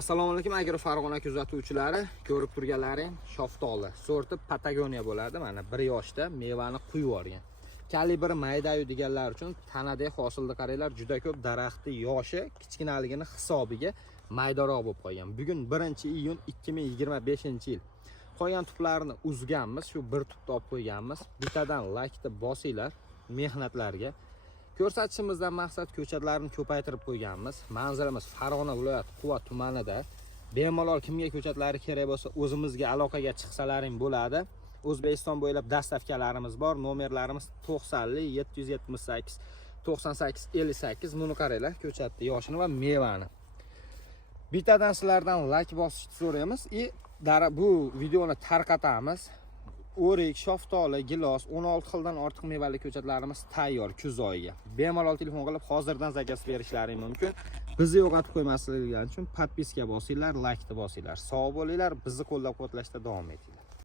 Assalomu alaykum Farg'ona kuzatuvchilari. Ko'rib turganlaring shoftoli sorti Patagoniya bo'ladi. Mana 1 yoshda mevani quyib yuborgan. Kalibri maydayu deganlar uchun tanadagi hosilni qaranglar, juda ko'p daraxtni yoshi kichkinaligini hisobiga maydaroq bo'lib qolgan. Bugun 1-iyun 2025-yil. Qolgan tuplarni uzganmiz, shu bir tupni olib qo'yganmiz. Bittadan laykni bosinglar mehnatlarga. Ko'rsatishimizdan maqsad ko'chatlarni ko'paytirib qo'yganmiz. Manzilimiz Farg'ona viloyati Quva tumanida. Bemalol kimga ko'chatlari kerak bo'lsa, o'zimizga aloqaga chiqsalaring bo'ladi. O'zbekiston bo'ylab dastavkalarimiz bor. Nomerlarimiz 90 778 98 58. Buni qaranglar, ko'chatni yoshini va mevani. Bittadan sizlardan like bosishni so'raymiz. Bu videoni tarqatamiz. O'rik, shoftoli, gilos, 16 xildan ortiq mevali ko'chatlarimiz tayyor kuz oyiga. Bemalol telefon qilib hozirdan zakaz berishlaring mumkin. Bizni yo'qotib qo'ymasliklaring uchun podpiska bosinglar, like bosinglar. Sog' bo'linglar, bizni qo'llab-quvvatlashda davom etinglar.